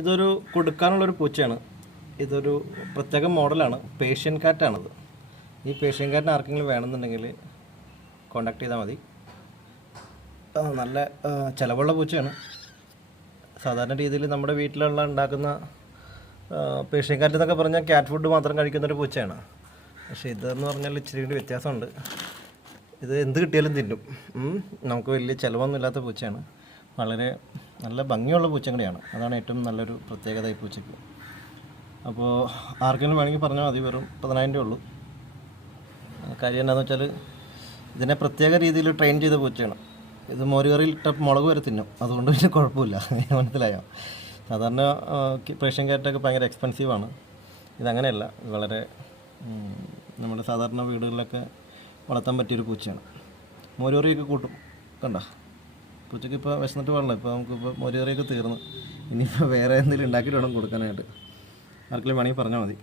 ഇതൊരു കൊടുക്കാനുള്ളൊരു പൂച്ചയാണ്. ഇതൊരു പ്രത്യേക മോഡലാണ്. പേർഷ്യൻ കാറ്റാണത്. ഈ പേർഷ്യൻ കാറ്റിന് ആർക്കെങ്കിലും വേണമെന്നുണ്ടെങ്കിൽ കോണ്ടാക്ട് ചെയ്താൽ മതി. നല്ല ചിലവുള്ള പൂച്ചയാണ്. സാധാരണ രീതിയിൽ നമ്മുടെ വീട്ടിലുള്ള ഉണ്ടാക്കുന്ന പേർഷ്യൻ കാറ്റ് എന്നൊക്കെ പറഞ്ഞാൽ ക്യാറ്റ് ഫുഡ് മാത്രം കഴിക്കുന്നൊരു പൂച്ചയാണ്. പക്ഷേ ഇതെന്ന് പറഞ്ഞാൽ ഇച്ചിരി കൂടി വ്യത്യാസമുണ്ട്. ഇത് എന്ത് കിട്ടിയാലും തിന്നും. നമുക്ക് വലിയ ചിലവൊന്നും ഇല്ലാത്ത പൂച്ചയാണ്. വളരെ നല്ല ഭംഗിയുള്ള പൂച്ചയും കൂടിയാണ്. അതാണ് ഏറ്റവും നല്ലൊരു പ്രത്യേകത ഈ പൂച്ചയ്ക്ക്. അപ്പോൾ ആർക്കെങ്കിലും വേണമെങ്കിൽ പറഞ്ഞാൽ മതി. വെറും 10,000 രൂപ ഉള്ളൂ. കാര്യം എന്താണെന്ന് വെച്ചാൽ ഇതിനെ പ്രത്യേക രീതിയിൽ ട്രെയിൻ ചെയ്ത പൂച്ചയാണ്. ഇത് മോരുകറിയിൽ ഇട്ട മുളക് വരെ തിന്നും. അതുകൊണ്ട് പിന്നെ കുഴപ്പമില്ല. മനസ്സിലായോ? സാധാരണ പേർഷ്യൻ കാറ്റൊക്കെ ഭയങ്കര എക്സ്പെൻസീവാണ്. ഇതങ്ങനെയല്ല. വളരെ നമ്മുടെ സാധാരണ വീടുകളിലൊക്കെ വളർത്താൻ പറ്റിയൊരു പൂച്ചയാണ്. മോരുകറിയൊക്കെ കൂട്ടും. കണ്ടോ, പൂച്ചയ്ക്ക് ഇപ്പോൾ വിശന്നിട്ട് പാടില്ല. ഇപ്പോൾ നമുക്കിപ്പോൾ മോരുകറിയൊക്കെ തീർന്നു. ഇനിയിപ്പോൾ വേറെ എന്തെങ്കിലും ഉണ്ടാക്കിയിട്ട് വേണം കൊടുക്കാനായിട്ട്. ആർക്കെങ്കിലും വേണമെങ്കിൽ പറഞ്ഞാൽ മതി.